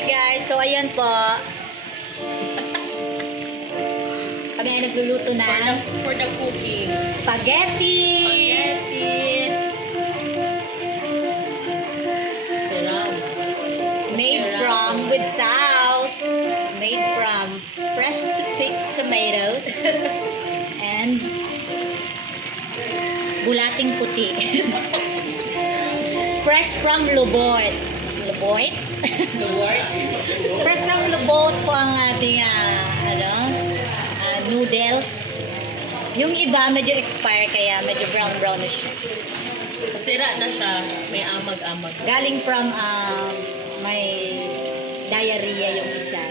Hi guys! So ayan po. Kami ay nagluluto na For the cooking. spaghetti! Sarap. Made from, with sauce, made from fresh picked tomatoes and bulating puti. Fresh from Lubot. Lubot? Lord. Fresh from Lubot po ang ating noodles. Yung iba medyo expire kaya medyo brown na siya. Sira na siya. May amag-amag. Galing from may diarrhea yung isa.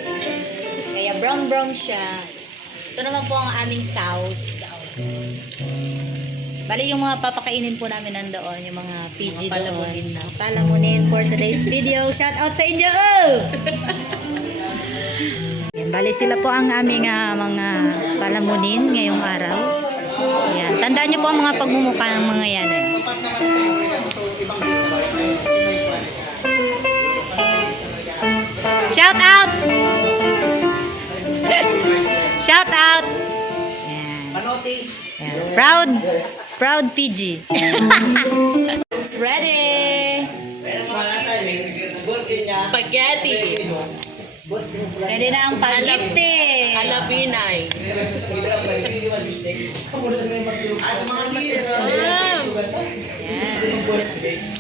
Kaya brown siya. Ito naman po ang aming sauce. Bali yung mga papakainin po namin nandoon, yung mga PG Mga palamunin doon. na. Palamunin for today's video. Shout out sa inyo! Yan, bali sila po ang aming mga palamunin ngayong araw. Yan. Tandaan niyo po ang mga pagmumukha ng mga yan. Shout out! Shout out! Yan. Proud PG. It's ready! Spaghetti. Ready na ang spaghetti! Alabinay. Yan.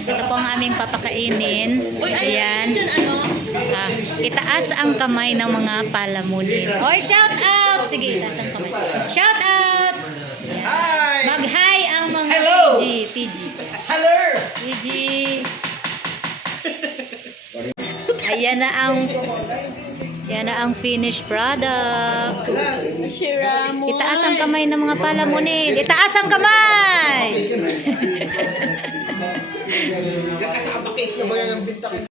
Ito po ang aming papakainin. Uy, Ayan. dyan ano? Itaas ang kamay ng mga palamunin. Oy, shout out! Sige, itaas ang kamay. Shout out! Hi! Mag-hi ang mga Hello! PG. Hello! PG. Ayan na ang finished product. Shira mo. Itaas ang kamay ng mga palamunin. Itaas ang kamay! Kasama cake na ba yan ang bintak?